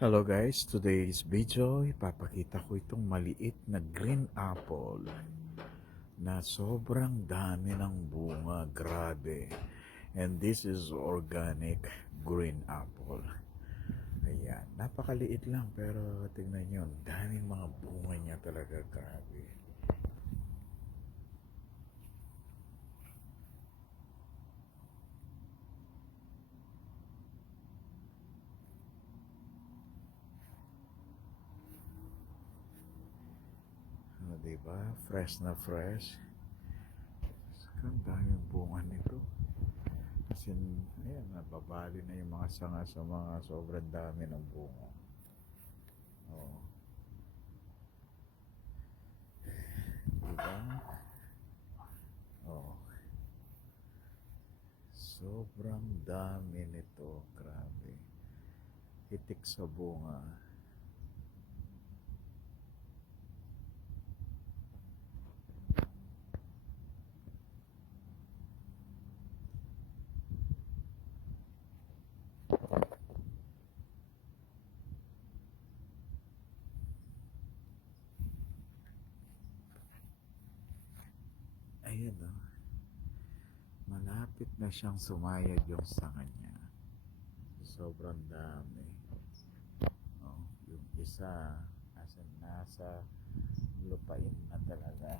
Hello guys, today's video, ipapakita ko itong maliit na green apple na sobrang dami ng bunga, grabe. And this is organic green apple. Ayan, napakaliit lang pero tingnan nyo, daming mga bunga niya talaga, grabe. Diba? Fresh na fresh. Ang daming bunga nito. Kasi, ayan, nababali na yung mga sanga sa mga sobrang dami ng bunga. Oh. Diba? Oh. Sobrang dami nito. Grabe. Hitik sa bunga. Ayan o. Malapit na siyang sumayad yung sanga niya. Sobrang dami. Oh, yung isa nasa lupain na talaga.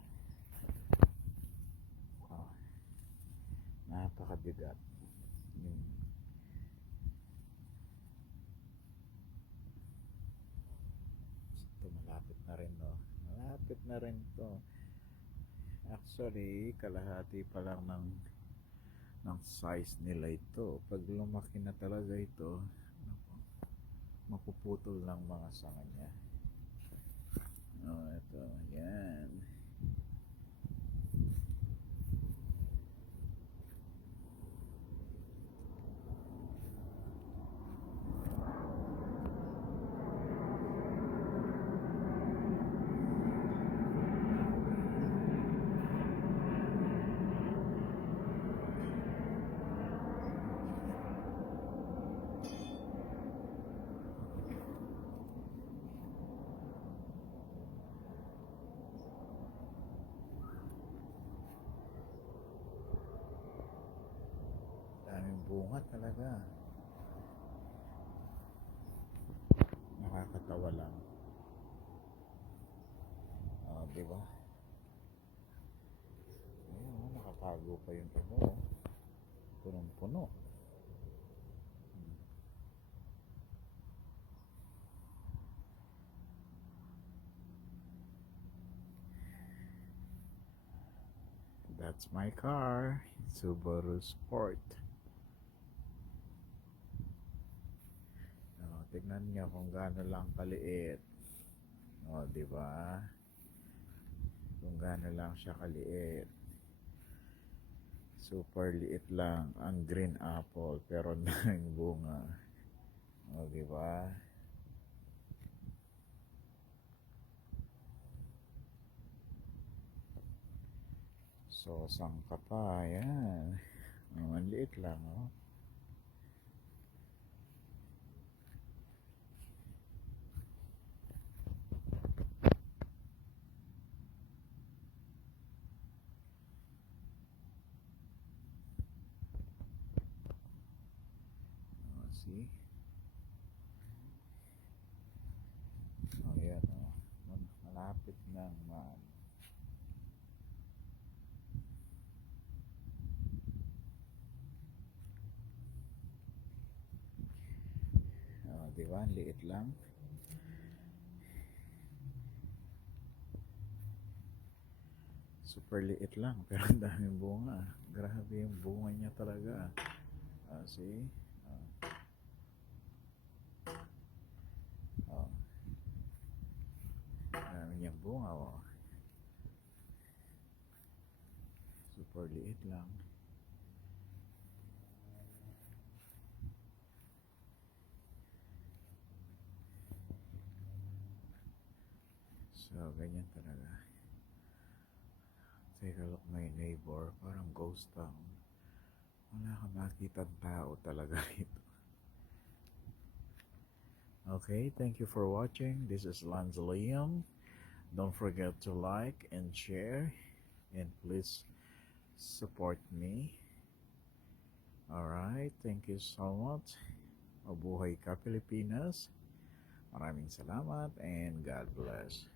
Oh, napakabigat. Yung ito malapit na rin, no? Malapit na rin to. Actually, kalahati pa lang ng size nila ito. Pag lumaki na talaga ito, mapuputol lang mga sanga niya. Oh, ito, yan. Daming bunga talaga. Nakakatawa lang. Oh, di ba? Ayun, nakatago pa yung iba. Punong-puno. That's my car. Subaru Sport. Oh, tignan niyo kung gaano lang kaliit. Oh, di ba? Kung gaano lang siya kaliit. Super liit lang ang green apple pero daming bunga. Oh, di ba? So, sangka pa, yan. Oh, ang liit lang, oh. Oh, see? Oh, yan, oh. Malapit nang oh, di ba? Liit lang. Super liit lang pero ang daming bunga. Grabe yung bunga niya talaga. See? Oh. Dami niyang bunga, oh. Super liit lang. So, ganyan talaga. Take a look my neighbor. Parang ghost town. Wala kang makitang tao talaga rito. Okay, thank you for watching. This is Lance Liam. Don't forget to like and share, and please support me. Alright, thank you so much. Mabuhay ka, Pilipinas. Maraming salamat and God bless.